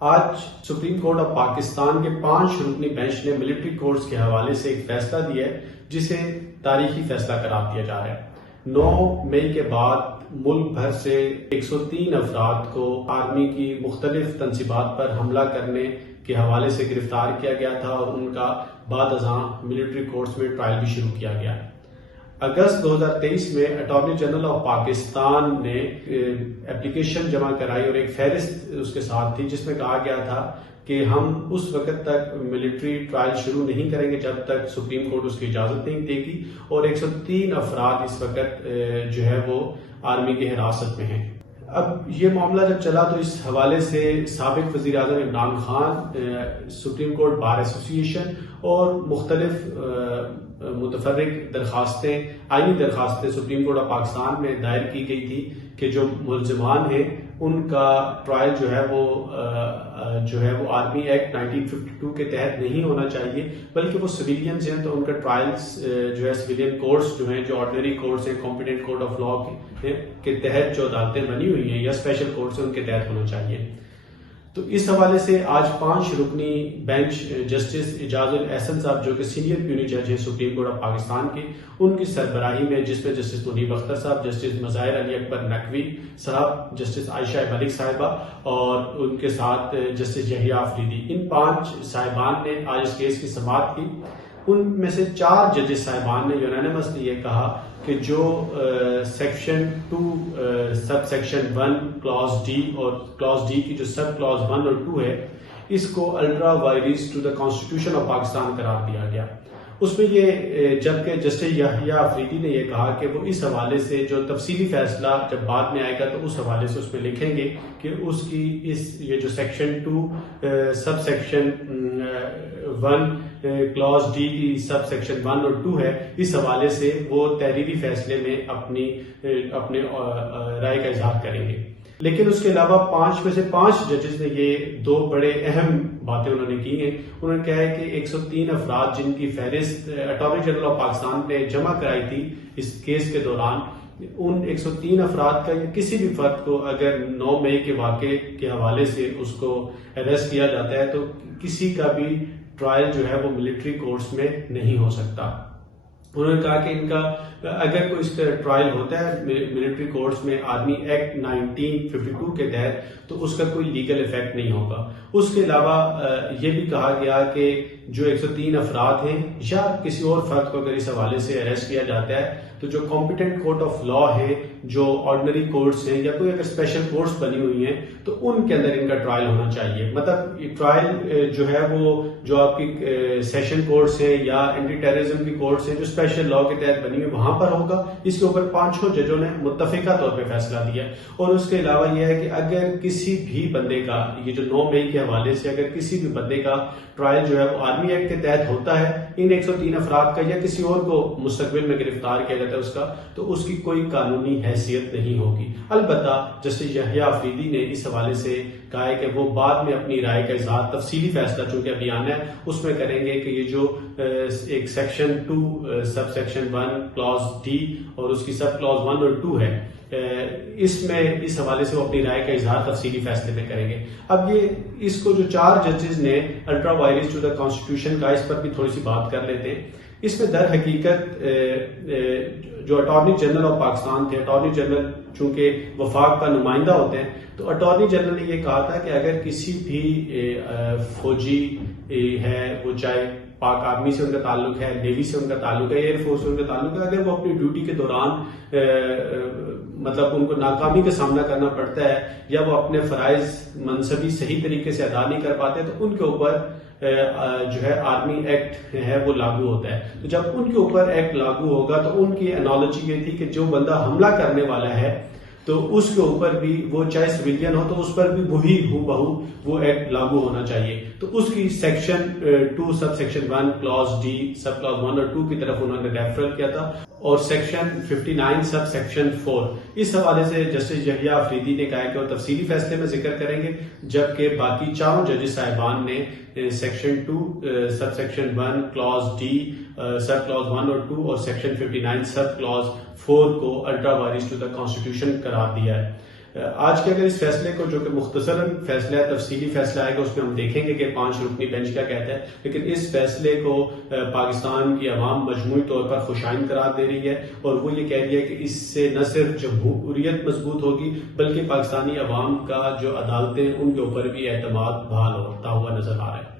آج supreme court of Pakistan کے 5 رکنی بینچ نے ملٹری کورٹس کے حوالے سے ایک فیصلہ دیا ہے جسے تاریخی فیصلہ قرار دیا جا رہا ہے۔ 9 مئی کے بعد ملک بھر سے 103 افراد کو آرمی کی مختلف تنصیبات پر حملہ کرنے کے حوالے سے گرفتار کیا گیا تھا اور ان کا بعد ازاں ملٹری کورٹس میں ٹرائل بھی شروع کیا گیا۔ اگست 2023 میں اٹارنی جنرل آف پاکستان نے اپلیکیشن جمع کرائی اور ایک فہرست اس کے ساتھ تھی جس میں کہا گیا تھا کہ ہم اس وقت تک ملٹری ٹرائل شروع نہیں کریں گے جب تک سپریم کورٹ اس کی اجازت نہیں دے گی، اور 103 افراد اس وقت جو ہے وہ آرمی کی حراست میں ہیں۔ اب یہ معاملہ جب چلا تو اس حوالے سے سابق وزیر اعظم Imran Khan, supreme court bar association اور مختلف متفرق درخواستیں، آئینی درخواستیں سپریم کورٹ آف پاکستان میں دائر کی گئی تھی کہ جو ملزمان ہیں ان کا ٹرائل جو ہے وہ آرمی ایکٹ 1952 کے تحت نہیں ہونا چاہیے، بلکہ وہ سویلینز ہیں تو ان کا ٹرائلز جو ہے سویلین کورٹس جو ہیں، جو آرڈنری کورٹس ہیں، کمپیٹنٹ کورٹ آف لا کے تحت جو عدالتیں بنی ہوئی ہیں یا اسپیشل کورٹس ہیں ان کے تحت ہونا چاہیے۔ تو اس حوالے سے آج 5 رکنی بینچ جسٹس اعجاز الاحسن صاحب جو کہ سینئر پیونی جج ہیں سپریم کورٹ آف پاکستان کے، ان کی سربراہی میں، جس میں جسٹس منیب اختر صاحب، جسٹس مظاہر علی اکبر نقوی صاحب، جسٹس عائشہ ملک صاحبہ اور ان کے ساتھ جسٹس یحییٰ آفریدی، ان 5 صاحبان نے آج اس کیس کی سماعت کی۔ ان میں سے 4 ججز صاحبان نے یونانیمسلی یہ کہا کہ جو section 2 sub section 1 class D اور کلاس ڈی کی جو سب کلاس 1 اور 2 ہے، اس کو ultra vires to the constitution of Pakistan قرار دیا گیا۔ اس میں یہ جبکہ جسٹس یحییٰ آفریدی نے یہ کہا کہ وہ اس حوالے سے جو تفصیلی فیصلہ جب بعد میں آئے گا تو اس حوالے سے اس میں لکھیں گے کہ اس کی یہ جو section 2 sub section 1 class D کی سب سیکشن 1 اور 2 ہے، اس حوالے سے وہ تحریری فیصلے میں اپنے رائے کا اظہار کریں گے۔ لیکن اس کے علاوہ 5 میں سے 5 ججز نے یہ 2 بڑے اہم باتیں انہوں نے کی ہیں۔ انہوں نے کہا ہے کہ 103 افراد جن کی فہرست اٹارنی جنرل آف پاکستان نے جمع کرائی تھی اس کیس کے دوران، ان 103 افراد کا یا کسی بھی فرد کو اگر 9 مئی کے واقعے کے حوالے سے اس کو اریسٹ کیا جاتا ہے تو کسی کا بھی ٹرائل جو ہے وہ ملٹری کورٹس میں نہیں ہو سکتا۔ انہوں نے کہا کہ ان کا اگر کوئی اس کا ٹرائل ہوتا ہے ملٹری کورٹس میں آرمی ایکٹ 1952 کے تحت تو اس کا کوئی لیگل ایفیکٹ نہیں ہوگا۔ اس کے علاوہ یہ بھی کہا گیا کہ جو 103 افراد ہیں یا کسی اور فرد کو اگر اس حوالے سے اریسٹ کیا جاتا ہے تو جو کمپیٹنٹ کورٹ آف لا ہے، جو آرڈنری کورٹس ہیں یا کوئی اگر اسپیشل کورٹس بنی ہوئی ہیں تو ان کے اندر ان کا ٹرائل ہونا چاہیے۔ مطلب یہ ٹرائل جو ہے وہ جو آپ کی سیشن کورٹس ہیں یا اینٹی ٹیررزم کی کورٹس ہیں جو اسپیشل لا کے تحت بنی ہوئی وہاں پر ہوگا۔ اس کے اوپر 5 ججوں نے متفقہ طور پہ فیصلہ دیا۔ اور اس کے علاوہ یہ ہے کہ اگر کسی بھی بندے کا یہ جو 9 مئی کے حوالے سے اگر کسی بھی بندے کا ٹرائل جو ہے وہ آرمی ایکٹ کے تحت ہوتا ہے، ان 103 افراد کا یا کسی اور کو مستقبل میں گرفتار کیا جاتا ہے اس کا، تو اس کی کوئی قانونی حیثیت نہیں ہوگی۔ البتہ جسٹس یحییٰ آفریدی نے اس حوالے سے کہا ہے کہ وہ بعد میں اپنی رائے کا اظہار، تفصیلی فیصلہ چونکہ ابھی آنا ہے اس میں کریں گے کہ یہ جو ایک section 2 sub section 1 class D اور اس کی سب کلاس 1 اور 2 ہے، اس حوالے سے وہ اپنی رائے کا اظہار تفصیلی فیصلے میں کریں گے۔ اب یہ اس کو جو 4 ججز نے ultra vires to the constitution کا، اس پر بھی تھوڑی سی بات کر لیتے ہیں۔ اس میں در حقیقت جو اٹارنی جنرل آف پاکستان تھے، اٹارنی جنرل چونکہ وفاق کا نمائندہ ہوتے ہیں، تو اٹارنی جنرل نے یہ کہا تھا کہ اگر کسی بھی فوجی ہے، وہ چاہے پاک آرمی سے ان کا تعلق ہے، نیوی سے ان کا تعلق ہے، ایئر فورس سے ان کا تعلق ہے، اگر وہ اپنی ڈیوٹی کے دوران مطلب ان کو ناکامی کا سامنا کرنا پڑتا ہے یا وہ اپنے فرائض منصبی صحیح طریقے سے ادا نہیں کر پاتے تو ان کے اوپر جو ہے آرمی ایکٹ ہے وہ لاگو ہوتا ہے۔ تو جب ان کے اوپر ایکٹ لاگو ہوگا تو ان کی انالوجی یہ تھی کہ جو بندہ حملہ کرنے والا ہے تو اس کے اوپر بھی وہ چاہے سویلین ہو تو اس پر بھی وہی بہو وہ ایکٹ لاگو ہونا چاہیے۔ تو اس کی section 2 sub section 1 class D sub class 1 اور 2 کی طرف انہوں نے ریفرل کیا تھا، اور سیکشن 59 سب سیکشن 4 اس حوالے سے جسٹس یحییٰ آفریدی نے کہا کہ وہ تفصیلی فیصلے میں ذکر کریں گے، جبکہ باقی 4 ججز صاحبان نے section 2 sub section 1 class D sub class 1 اور 2 اور سیکشن 59 سب کلاس 4 کو ultra vires to the constitution قرار دیا ہے۔ آج کے اگر اس فیصلے کو، جو کہ مختصراً فیصلہ ہے، تفصیلی فیصلہ آئے گا، اس میں ہم دیکھیں گے کہ 5 رکنی بینچ کیا کہتا ہے، لیکن اس فیصلے کو پاکستان کی عوام مجموعی طور پر خوشائند قرار دے رہی ہے، اور وہ یہ کہہ رہی ہے کہ اس سے نہ صرف جمہوریت مضبوط ہوگی بلکہ پاکستانی عوام کا جو عدالتیں ان کے اوپر بھی اعتماد بحال ہوتا ہوا نظر آ رہا ہے۔